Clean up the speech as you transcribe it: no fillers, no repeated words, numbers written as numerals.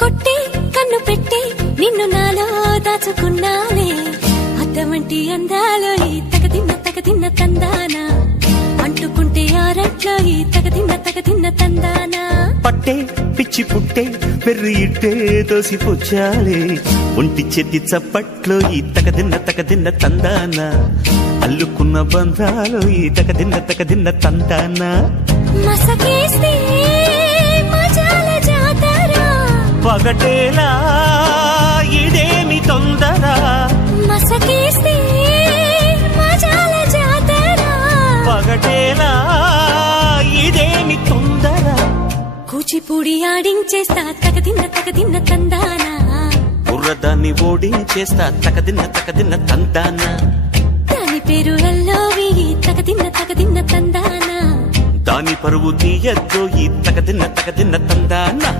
కొట్టి కన్ను పెట్టి నిన్ను నాలో దాచుకున్నానే అద్దమంటి అందాలో ఈ తగదిన్న తందానా అంటుకుంటే ఆరట్లో ఈ తగదిన్న తందానా పట్టే పిచ్చి పుట్టే పెర్రి ఇట్టే దోసిపుచ్చాలే ఒంటి చేతి చప్పట్లో ఈ తగదిన్న తందానా అల్లుకున్న బంధాలు ఈ తగదిన్న తందానా మసకేస్తే మజాల జాతర పగటేలా ఇదేమి తొందర మసకేస్తే మజాల జాతర పగటేలా ఇదేమి తొందర కూచిపూడి ఆడించేస్తా తగదిన్న తందానా బుర్రదాన్ని ఓడించేస్తా తగదిన్న తందానా దాని పేరు ఎల్లోవి తగదిన్న తందానా దాని పరువు తీయద్దు ఈ తగదిన్న తందానా